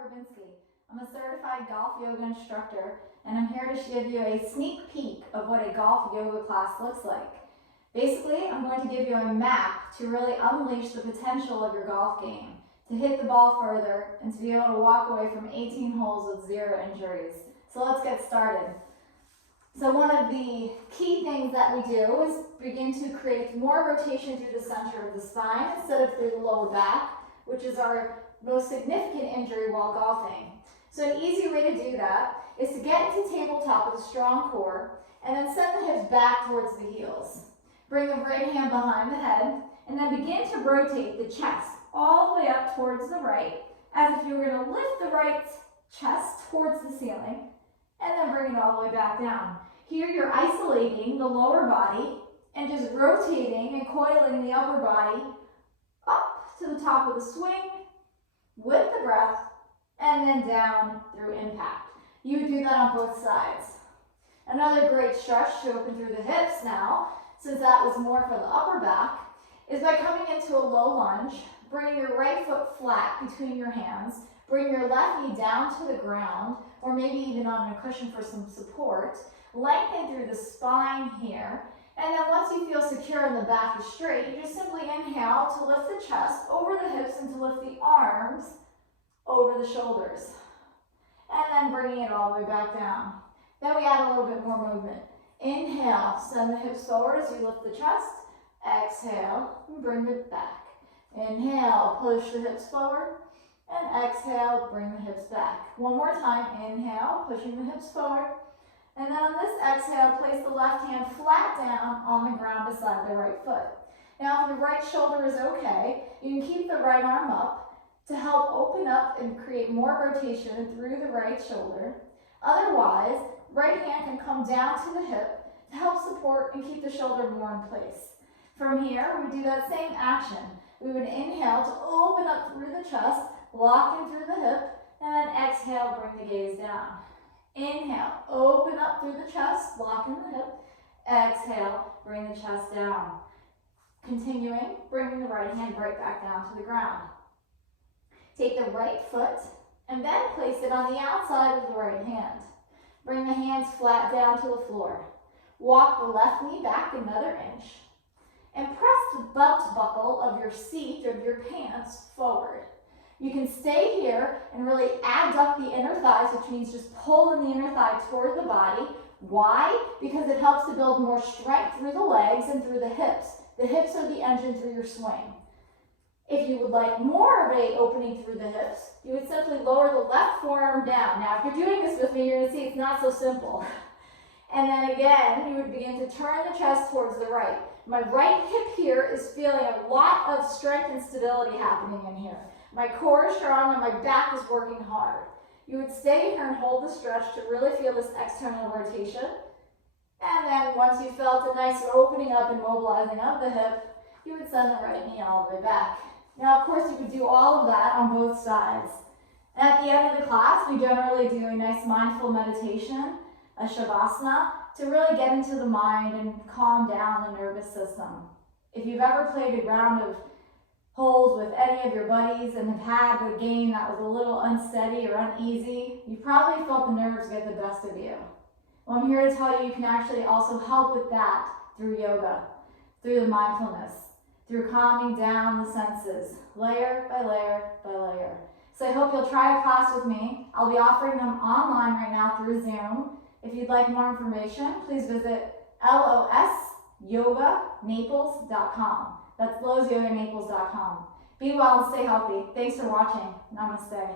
Grabinski. I'm a certified golf yoga instructor, and I'm here to give you a sneak peek of what a golf yoga class looks like. Basically, I'm going to give you a map to really unleash the potential of your golf game, to hit the ball further, and to be able to walk away from 18 holes with 0 injuries. So let's get started. So one of the key things that we do is begin to create more rotation through the center of the spine instead of through the lower back, which is our most significant injury while golfing. So an easy way to do that is to get into tabletop with a strong core and then send the hips back towards the heels. Bring the right hand behind the head and then begin to rotate the chest all the way up towards the right, as if you were going to lift the right chest towards the ceiling and then bring it all the way back down. Here you're isolating the lower body and just rotating and coiling the upper body up to the top of the swing with the breath and then down through impact. You would do that on both sides. Another great stretch to open through the hips now, since that was more for the upper back, is by coming into a low lunge, bringing your right foot flat between your hands, bring your left knee down to the ground, or maybe even on a cushion for some support, lengthen through the spine here, and then once you feel secure and the back is straight, you just simply inhale to lift the chest over the hips and to lift the arms over the shoulders. And then bringing it all the way back down. Then we add a little bit more movement. Inhale, send the hips forward as you lift the chest. Exhale, and bring it back. Inhale, push the hips forward. And exhale, bring the hips back. One more time, inhale, pushing the hips forward. And then on this exhale, place the left hand flat down on the ground beside the right foot. Now, if the right shoulder is okay, you can keep the right arm up to help open up and create more rotation through the right shoulder. Otherwise, right hand can come down to the hip to help support and keep the shoulder more in place. From here, we would do that same action. We would inhale to open up through the chest, lock in through the hip, and then exhale, bring the gaze down. Inhale, open up through the chest, lock in the hip. Exhale, bring the chest down. Continuing, bringing the right hand right back down to the ground. Take the right foot and then place it on the outside of the right hand. Bring the hands flat down to the floor. Walk the left knee back another inch and press the belt buckle of your seat, of your pants, forward. You can stay here and really abduct the inner thighs, which means just pulling the inner thigh toward the body. Why? Because it helps to build more strength through the legs and through the hips. The hips are the engine through your swing. If you would like more of an opening through the hips, you would simply lower the left forearm down. Now, if you're doing this with me, you're going to see it's not so simple. And then again, you would begin to turn the chest towards the right. My right hip here is feeling a lot of strength and stability happening in here. My core is strong and my back is working hard. You would stay here and hold the stretch to really feel this external rotation. And then once you felt a nice opening up and mobilizing of the hip, you would send the right knee all the way back. Now, of course, you could do all of that on both sides. And at the end of the class, we generally do a nice mindful meditation, a shavasana, to really get into the mind and calm down the nervous system. If you've ever played a round of holes with any of your buddies and have had a game that was a little unsteady or uneasy, you probably felt the nerves get the best of you. Well, I'm here to tell you can actually also help with that through yoga, through the mindfulness, through calming down the senses, layer by layer by layer. So I hope you'll try a class with me. I'll be offering them online right now through Zoom. If you'd like more information, please visit losyoganaples.com. That's losyoganaples.com. Be well and stay healthy. Thanks for watching. Namaste.